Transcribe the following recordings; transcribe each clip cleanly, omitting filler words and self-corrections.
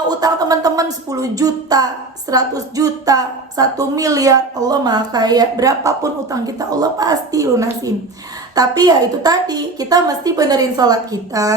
Utang teman-teman 10 juta, 100 juta, 1 miliar, Allah maha kaya. Berapapun utang kita Allah pasti lunasin. Tapi ya itu tadi, kita mesti benerin sholat kita.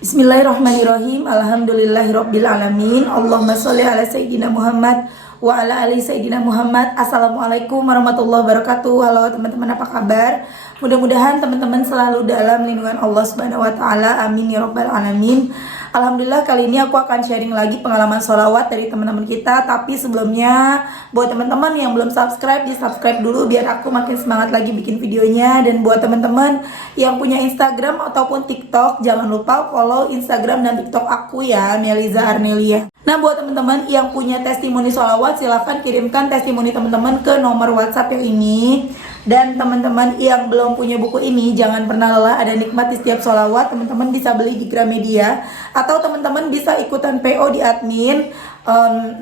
Bismillahirrahmanirrahim. Alhamdulillahirrabbilalamin. Allahumma sholli ala Sayyidina Muhammad wa ala ali Sayyidina Muhammad. Assalamualaikum warahmatullahi wabarakatuh. Halo teman-teman, apa kabar? Mudah-mudahan teman-teman selalu dalam lindungan Allah Subhanahu wa taala. Amin ya rabbal alamin. Alhamdulillah, kali ini aku akan sharing lagi pengalaman sholawat dari teman-teman kita. Tapi sebelumnya, buat teman-teman yang belum subscribe, di subscribe dulu biar aku makin semangat lagi bikin videonya. Dan buat teman-teman yang punya Instagram ataupun TikTok, jangan lupa follow Instagram dan TikTok aku ya, Meliza Arnelia. Nah, buat teman-teman yang punya testimoni sholawat, silahkan kirimkan testimoni teman-teman ke nomor WhatsApp yang ini. Dan teman-teman yang belum punya buku ini, jangan pernah lelah ada nikmat di setiap sholawat. Teman-teman bisa beli di Gramedia, atau teman-teman bisa ikutan PO di admin.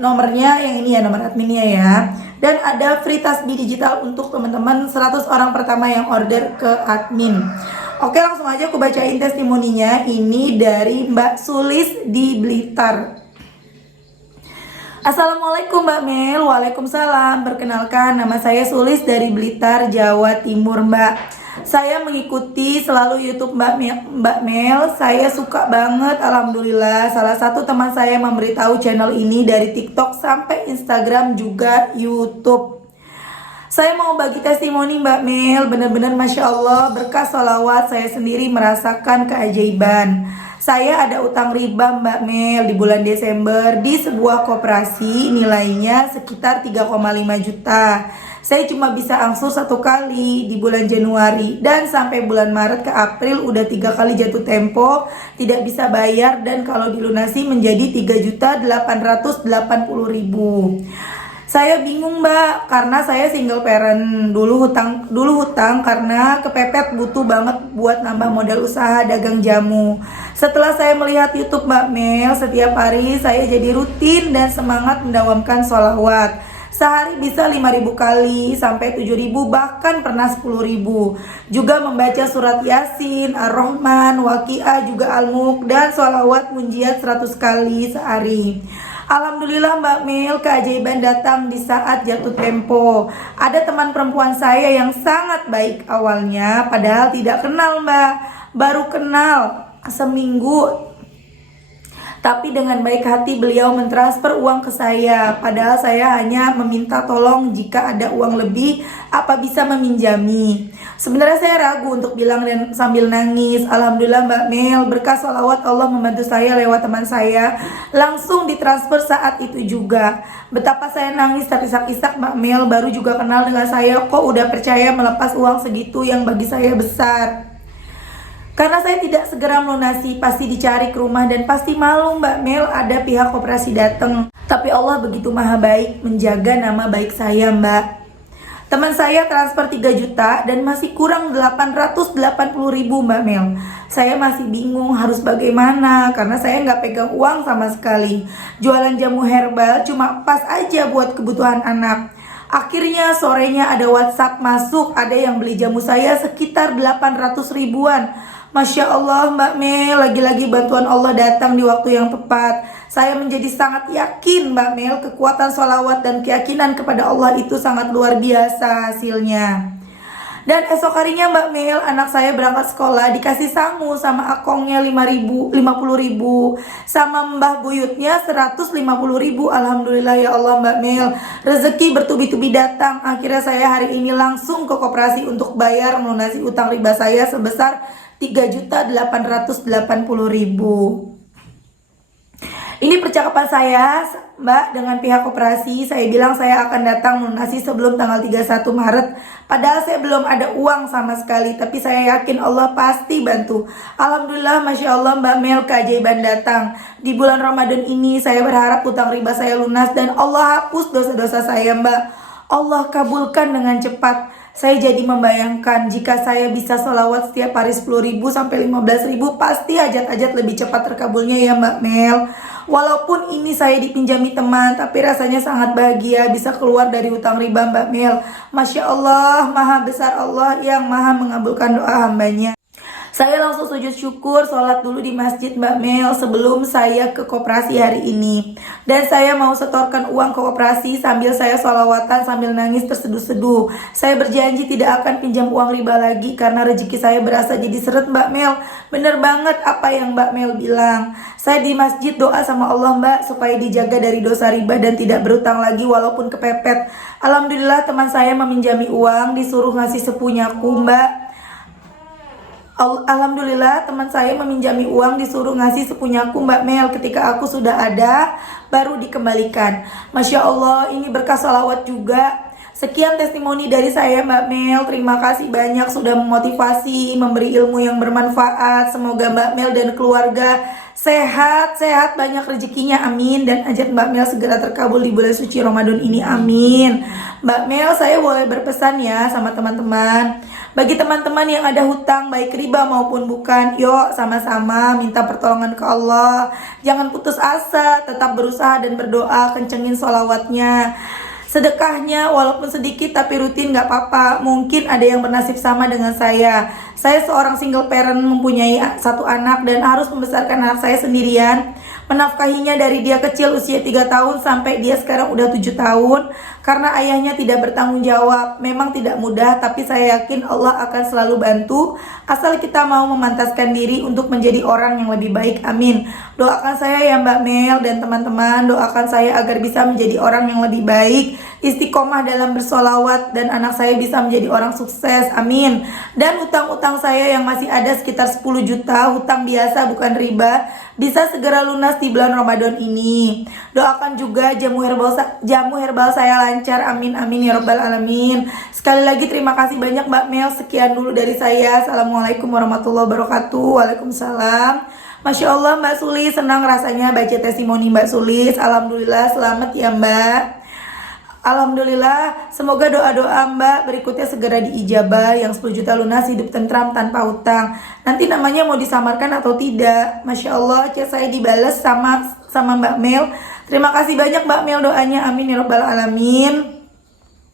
Nomornya yang ini ya, nomor adminnya ya. Dan ada free tasbih digital untuk teman-teman 100 orang pertama yang order ke admin. Oke, langsung aja aku bacain testimoninya. Ini dari Mbak Sulis di Blitar. Assalamualaikum Mbak Mel. Waalaikumsalam. Perkenalkan, nama saya Sulis dari Blitar, Jawa Timur Mbak. Saya mengikuti selalu YouTube Mbak Mel. Saya suka banget, alhamdulillah. Salah satu teman saya memberitahu channel ini dari TikTok sampai Instagram juga YouTube. Saya mau bagi testimoni Mbak Mel. Benar-benar Masya Allah, berkah sholawat saya sendiri merasakan keajaiban. Saya ada utang riba Mbak Mel di bulan Desember di sebuah koperasi, nilainya sekitar 3,5 juta. Saya cuma bisa angsur 1 kali di bulan Januari, dan sampai bulan Maret ke April udah 3 kali jatuh tempo, tidak bisa bayar, dan kalau dilunasi menjadi 3.880.000. Saya bingung Mbak, karena saya single parent. Dulu hutang karena kepepet, butuh banget buat nambah modal usaha dagang jamu. Setelah saya melihat YouTube Mbak Mel, setiap hari saya jadi rutin dan semangat mendawamkan sholawat. Sehari bisa 5.000 kali sampai 7.000, bahkan pernah 10.000. Juga membaca surat Yasin, Ar-Rahman, Waqiah, juga Al-Mulk, dan sholawat munjiat 100 kali sehari. Alhamdulillah Mbak Mel, keajaiban datang di saat jatuh tempo. Ada teman perempuan saya yang sangat baik awalnya, padahal tidak kenal Mbak, baru kenal seminggu. Tapi dengan baik hati beliau mentransfer uang ke saya. Padahal saya hanya meminta tolong jika ada uang lebih, apa bisa meminjami. Sebenarnya saya ragu untuk bilang dan sambil nangis. Alhamdulillah Mbak Mel, berkah sholawat Allah membantu saya lewat teman saya. Langsung ditransfer saat itu juga. Betapa saya nangis terisak-isak Mbak Mel, baru juga kenal dengan saya kok udah percaya melepas uang segitu yang bagi saya besar. Karena saya tidak segera melunasi, pasti dicari ke rumah dan pasti malu Mbak Mel, ada pihak koperasi datang. Tapi Allah begitu maha baik menjaga nama baik saya Mbak. Teman saya transfer 3 juta dan masih kurang 880.000 Mbak Mel. Saya masih bingung harus bagaimana, karena saya nggak pegang uang sama sekali. Jualan jamu herbal cuma pas aja buat kebutuhan anak. Akhirnya sorenya ada WhatsApp masuk, ada yang beli jamu saya sekitar 800 ribuan. Masya Allah Mbak Mel, lagi-lagi bantuan Allah datang di waktu yang tepat. Saya menjadi sangat yakin Mbak Mel, kekuatan sholawat dan keyakinan kepada Allah itu sangat luar biasa hasilnya. Dan esok harinya Mbak Mel, anak saya berangkat sekolah, dikasih sangu sama akongnya 50.000, sama mbah buyutnya 150.000. Alhamdulillah ya Allah Mbak Mel, rezeki bertubi-tubi datang. Akhirnya saya hari ini langsung ke koperasi untuk bayar melunasi utang riba saya sebesar 3.880.000. Ini percakapan saya Mbak dengan pihak koperasi. Saya bilang saya akan datang melunasi sebelum tanggal 31 Maret. Padahal saya belum ada uang sama sekali, tapi saya yakin Allah pasti bantu. Alhamdulillah Masya Allah Mbak Mel, keajaiban datang. Di bulan Ramadan ini saya berharap utang riba saya lunas dan Allah hapus dosa-dosa saya Mbak. Allah kabulkan dengan cepat. Saya jadi membayangkan jika saya bisa sholawat setiap hari 10.000 sampai 15.000, pasti hajat-hajat lebih cepat terkabulnya ya Mbak Mel. Walaupun ini saya dipinjami teman, tapi rasanya sangat bahagia bisa keluar dari hutang riba Mbak Mel. Masya Allah, maha besar Allah yang maha mengabulkan doa hambanya. Saya langsung sujud syukur, sholat dulu di masjid Mbak Mel sebelum saya ke koperasi hari ini. Dan saya mau setorkan uang ke koperasi sambil saya sholawatan sambil nangis terseduh-seduh. Saya berjanji tidak akan pinjam uang riba lagi karena rezeki saya berasa jadi seret Mbak Mel. Bener banget apa yang Mbak Mel bilang. Saya di masjid doa sama Allah Mbak supaya dijaga dari dosa riba dan tidak berutang lagi walaupun kepepet. Alhamdulillah teman saya meminjami uang disuruh ngasih sepunyaku Mbak. Alhamdulillah teman saya meminjami uang disuruh ngasih sepunyaku Mbak Mel. Ketika aku sudah ada baru dikembalikan. Masya Allah ini berkah salawat juga. Sekian testimoni dari saya Mbak Mel. Terima kasih banyak sudah memotivasi, memberi ilmu yang bermanfaat. Semoga Mbak Mel dan keluarga sehat banyak rezekinya amin. Dan hajat Mbak Mel segera terkabul di bulan suci Ramadan ini amin. Mbak Mel saya boleh berpesan ya sama teman-teman. Bagi teman-teman yang ada hutang baik riba maupun bukan, yuk sama-sama minta pertolongan ke Allah. Jangan putus asa, tetap berusaha dan berdoa, kencengin sholawatnya. Sedekahnya walaupun sedikit tapi rutin gak apa-apa. Mungkin ada yang bernasib sama dengan saya. Saya seorang single parent mempunyai satu anak dan harus membesarkan anak saya sendirian. Menafkahinya dari dia kecil usia 3 tahun sampai dia sekarang udah 7 tahun. Karena ayahnya tidak bertanggung jawab. Memang tidak mudah tapi saya yakin Allah akan selalu bantu. Asal kita mau memantaskan diri untuk menjadi orang yang lebih baik, amin. Doakan saya ya Mbak Mel dan teman-teman. Doakan saya agar bisa menjadi orang yang lebih baik, istiqomah dalam bersolawat, dan anak saya bisa menjadi orang sukses, amin. Dan utang-utang saya yang masih ada sekitar 10 juta, hutang biasa bukan riba, bisa segera lunas di bulan Ramadan ini. Doakan juga jamu herbal saya lancar, amin amin ya rabbal alamin. Sekali lagi terima kasih banyak Mbak Mel. Sekian dulu dari saya. Assalamualaikum warahmatullahi wabarakatuh. Waalaikumsalam. Masya Allah Mbak Sulis, senang rasanya baca testimoni Mbak Sulis. Alhamdulillah, selamat ya Mbak. Alhamdulillah, semoga doa-doa Mbak berikutnya segera diijabah. Yang 10 juta lunas, hidup tentram tanpa hutang. Nanti namanya mau disamarkan atau tidak? Masya Allah, chat saya dibalas sama Mbak Mel. Terima kasih banyak Mbak Mel doanya, amin ya rabbal alamin.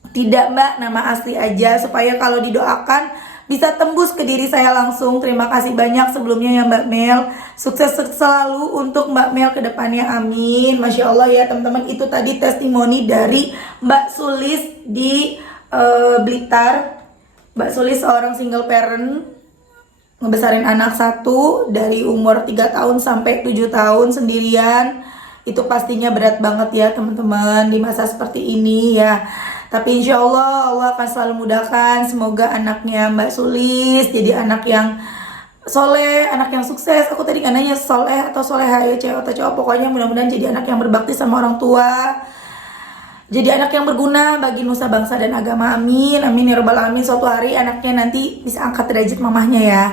Tidak Mbak, nama asli aja supaya kalau didoakan bisa tembus ke diri saya langsung. Terima kasih banyak sebelumnya ya Mbak Mel. Sukses selalu untuk Mbak Mel ke depannya, amin. Masya Allah ya teman-teman, itu tadi testimoni dari Mbak Sulis di Blitar. Mbak Sulis seorang single parent, ngebesarin anak satu dari umur 3 tahun sampai 7 tahun sendirian. Itu pastinya berat banget ya teman-teman di masa seperti ini ya. Tapi insya Allah Allah akan selalu mudahkan. Semoga anaknya Mbak Sulis jadi anak yang soleh, anak yang sukses. Aku tadi nggak nanya soleh atau soleha ya, cewek atau cowok. Pokoknya mudah-mudahan jadi anak yang berbakti sama orang tua. Jadi anak yang berguna bagi nusa bangsa dan agama, amin. Amin ya rabbal alamin. Suatu hari anaknya nanti bisa angkat derajat mamahnya ya.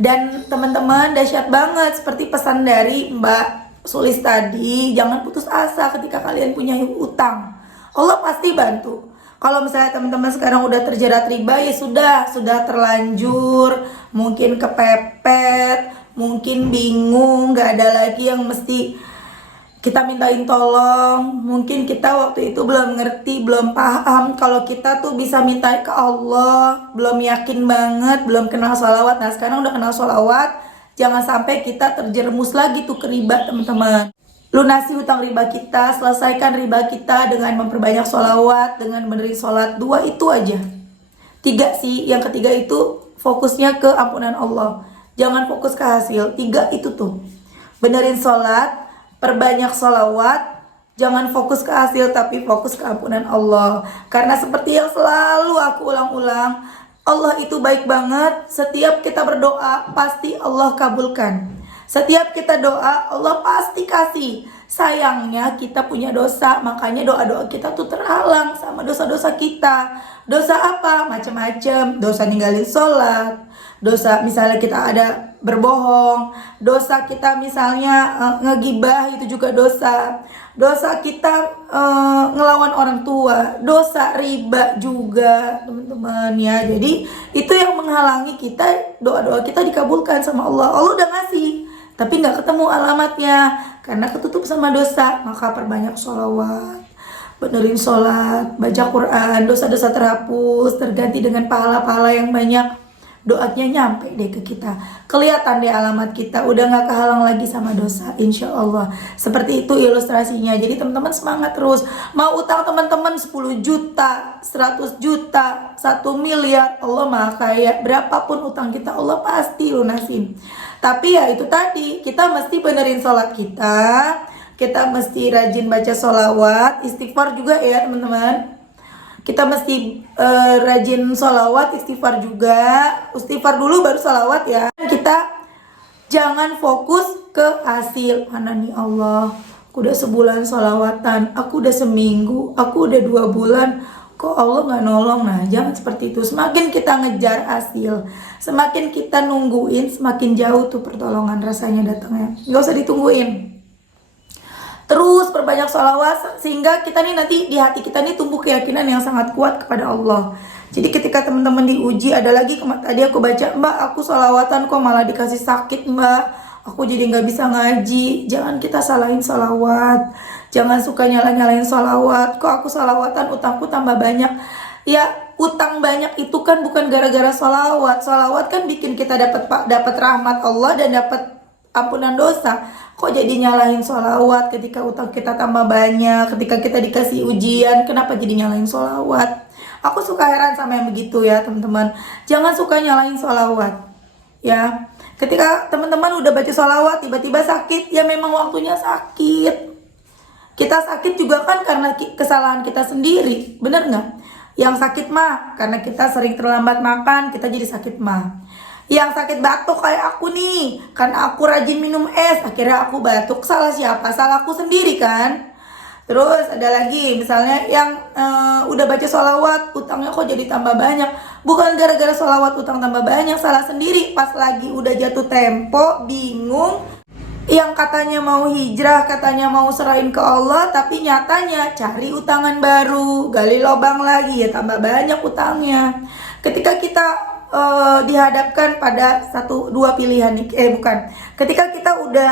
Dan teman-teman dahsyat banget seperti pesan dari Mbak Sulis tadi, jangan putus asa ketika kalian punya utang. Allah pasti bantu. Kalau misalnya teman-teman sekarang udah terjerat riba, ya sudah terlanjur, mungkin kepepet, mungkin bingung, gak ada lagi yang mesti kita mintain tolong. Mungkin kita waktu itu belum ngerti, belum paham kalau kita tuh bisa minta ke Allah, belum yakin banget, belum kenal sholawat. Nah sekarang udah kenal sholawat, jangan sampai kita terjerumus lagi tuh ke riba teman-teman. Lunasi hutang riba kita, selesaikan riba kita dengan memperbanyak sholawat, dengan benerin sholat. 2 itu aja. 3 sih, yang ketiga itu fokusnya ke ampunan Allah. Jangan fokus ke hasil. 3 itu tuh. Benerin sholat, perbanyak sholawat, jangan fokus ke hasil tapi fokus ke ampunan Allah. Karena seperti yang selalu aku ulang-ulang, Allah itu baik banget. Setiap kita berdoa pasti Allah kabulkan. Setiap kita doa Allah pasti kasih. Sayangnya kita punya dosa, makanya doa-doa kita tuh terhalang sama dosa-dosa kita. Dosa apa? Macam-macam. Dosa ninggalin sholat, dosa misalnya kita ada berbohong, dosa kita misalnya ngegibah, itu juga dosa. Dosa kita ngelawan orang tua, dosa riba juga teman-teman ya. Jadi itu yang menghalangi kita, doa-doa kita dikabulkan sama Allah. Allah udah ngasih tapi nggak ketemu alamatnya karena ketutup sama dosa. Maka perbanyak sholawat, benerin sholat, baca Quran, dosa-dosa terhapus, terganti dengan pahala-pahala yang banyak. doanya nyampe deh ke kita, kelihatan deh alamat kita, udah gak kehalang lagi sama dosa, insya Allah. Seperti itu ilustrasinya. Jadi teman-teman semangat terus. Mau utang teman-teman 10 juta, 100 juta, 1 miliar, Allah maha kaya. Berapapun utang kita Allah pasti lunasin. Tapi ya itu tadi, kita mesti benerin sholat kita mesti rajin baca sholawat, istighfar juga ya teman-teman. Kita mesti rajin sholawat, istighfar juga. Istighfar dulu baru sholawat ya. Kita jangan fokus ke hasil. Mana nih Allah, aku udah sebulan sholawatan, aku udah seminggu, aku udah 2 bulan, kok Allah gak nolong. Nah jangan seperti itu. Semakin kita ngejar hasil, semakin kita nungguin, semakin jauh tuh pertolongan rasanya datangnya. Gak usah ditungguin. Terus perbanyak sholawat sehingga kita nih nanti di hati kita nih tumbuh keyakinan yang sangat kuat kepada Allah. Jadi ketika teman-teman diuji, ada lagi tadi aku baca, Mbak aku sholawatan kok malah dikasih sakit Mbak, aku jadi nggak bisa ngaji. Jangan kita salahin sholawat, jangan suka nyalain sholawat. Kok aku sholawatan utangku tambah banyak? Ya utang banyak itu kan bukan gara-gara sholawat. Sholawat kan bikin kita dapat rahmat Allah dan dapat ampunan dosa. Kok jadi nyalahin sholawat ketika utang kita tambah banyak, ketika kita dikasih ujian, kenapa jadi nyalahin sholawat? Aku suka heran sama yang begitu ya teman-teman. Jangan suka nyalahin sholawat ya. Ketika teman-teman udah baca sholawat tiba-tiba sakit, ya memang waktunya sakit. Kita sakit juga kan karena kesalahan kita sendiri, bener nggak? Yang sakit mah karena kita sering terlambat makan, kita jadi sakit mah. Yang sakit batuk kayak aku nih, kan aku rajin minum es, akhirnya aku batuk. Salah siapa? Salah aku sendiri kan. Terus ada lagi misalnya yang udah baca sholawat, utangnya kok jadi tambah banyak. Bukan gara-gara sholawat utang tambah banyak, salah sendiri. Pas lagi udah jatuh tempo, bingung, yang katanya mau hijrah, katanya mau serahin ke Allah, tapi nyatanya cari utangan baru, gali lubang lagi, ya tambah banyak utangnya. Ketika kita dihadapkan pada 1-2 pilihan nih, ketika kita udah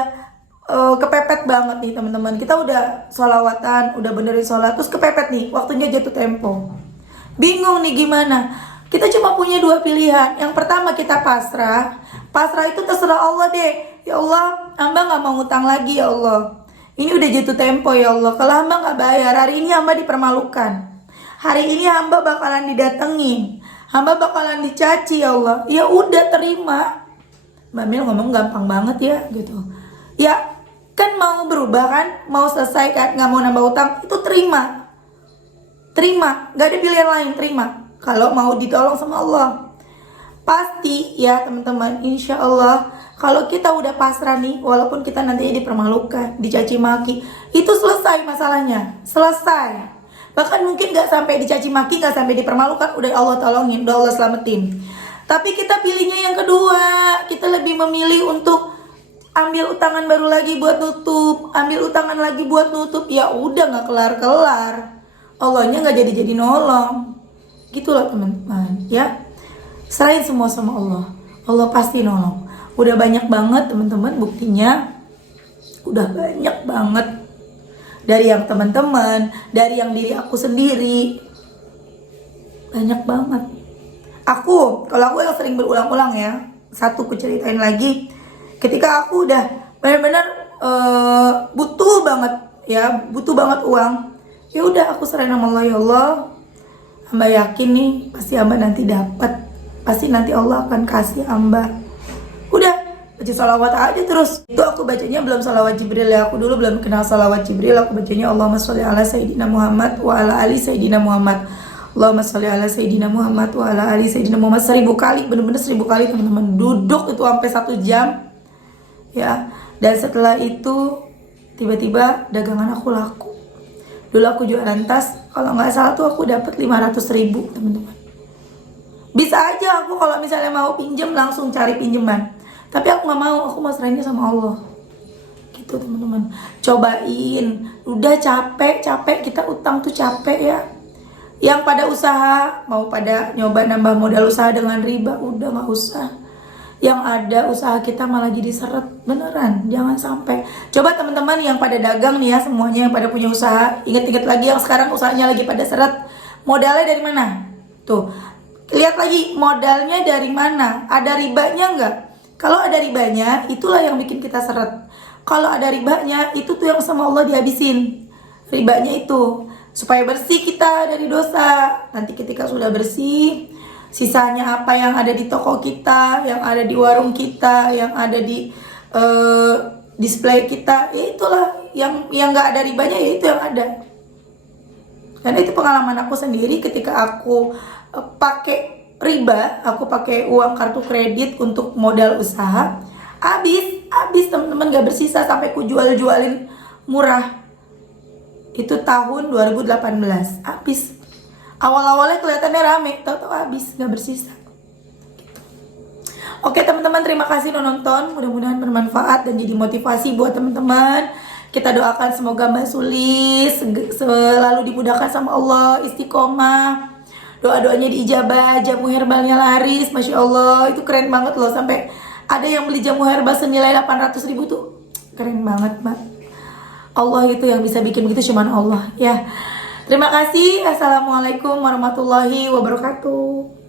kepepet banget nih teman-teman, kita udah sholawatan, udah benerin sholat, terus kepepet nih, waktunya jatuh tempo, bingung nih gimana. Kita cuma punya 2 pilihan. Yang pertama kita pasrah itu terserah Allah deh. Ya Allah, hamba gak mau ngutang lagi ya Allah, ini udah jatuh tempo ya Allah, kalau hamba gak bayar, hari ini hamba dipermalukan, hari ini hamba bakalan didatengin, hamba bakalan dicaci ya Allah. Ya udah terima. Mbak Mil ngomong gampang banget ya gitu. Ya kan mau berubah kan, mau selesai kan, gak mau nambah utang, itu terima, gak ada pilihan lain, terima. Kalau mau ditolong sama Allah, pasti ya teman-teman, insya Allah kalau kita udah pasrah nih, walaupun kita nantinya dipermalukan, dicaci maki, itu selesai masalahnya, selesai. Bahkan mungkin gak sampai dicaci maki, gak sampai dipermalukan, udah Allah tolongin, udah Allah selamatin. Tapi kita pilihnya yang kedua, kita lebih memilih untuk ambil utangan baru lagi buat nutup, ambil utangan lagi buat nutup. Ya udah gak kelar-kelar, Allahnya gak jadi-jadi nolong. Gitu loh teman-teman ya. Serahin semua sama Allah, Allah pasti nolong. Udah banyak banget teman-teman buktinya, udah banyak banget. Dari yang teman-teman, dari yang diri aku sendiri, banyak banget. Kalau aku yang sering berulang-ulang ya, satu aku ceritain lagi. Ketika aku udah benar-benar butuh banget uang, ya udah aku serahin sama Allah. Ya Allah, hamba yakin nih pasti hamba nanti dapat, pasti nanti Allah akan kasih hamba. Udah baca salawat aja terus. Itu aku bacanya belum salawat Jibril ya, aku dulu belum kenal salawat Jibril. Aku bacanya Allahumma sholli ala sayyidina Muhammad wa ala ali sayyidina Muhammad, Allahumma sholli ala sayyidina Muhammad wa ala ali sayyidina Muhammad 1000 kali, bener-bener 1000 kali teman-teman. Duduk itu sampai 1 jam ya. Dan setelah itu tiba-tiba dagangan aku laku. Dulu aku jualan tas, kalau nggak salah tuh aku dapat 500.000 teman-teman. Bisa aja aku kalau misalnya mau pinjem langsung cari pinjaman, tapi aku nggak mau, aku mau serahinnya sama Allah. Gitu teman-teman. Cobain. Udah capek kita utang tuh capek ya. Yang pada usaha mau pada nyoba nambah modal usaha dengan riba, udah nggak usah. Yang ada usaha kita malah jadi seret, beneran, jangan sampai. Coba teman-teman yang pada dagang nih ya, semuanya yang pada punya usaha, inget-inget lagi yang sekarang usahanya lagi pada seret, modalnya dari mana? Tuh, lihat lagi modalnya dari mana, ada ribanya nggak? Kalau ada ribanya, itulah yang bikin kita seret. Kalau ada ribanya, itu tuh yang sama Allah dihabisin. Ribanya itu supaya bersih kita dari dosa. Nanti ketika sudah bersih, sisanya apa yang ada di toko kita, yang ada di warung kita, yang ada di display kita, ya itulah yang nggak ada ribanya, ya itu yang ada. Karena itu pengalaman aku sendiri ketika aku pakai riba, aku pakai uang kartu kredit untuk modal usaha, habis teman-teman, gak bersisa, sampai ku jualin murah. Itu tahun 2018, habis. Awal-awalnya kelihatannya rame, tahu-tahu habis, gak bersisa. Oke teman-teman, terima kasih udah nonton. Mudah-mudahan bermanfaat dan jadi motivasi buat teman-teman. Kita doakan semoga Mbak Sulis selalu dimudahkan sama Allah, istiqomah, doa-doanya diijabah, jamu herbalnya laris, Masya Allah, itu keren banget loh. Sampai ada yang beli jamu herbal senilai 800.000 tuh, keren banget Mbak. Allah itu yang bisa bikin begitu, cuman Allah ya. Terima kasih. Assalamualaikum warahmatullahi wabarakatuh.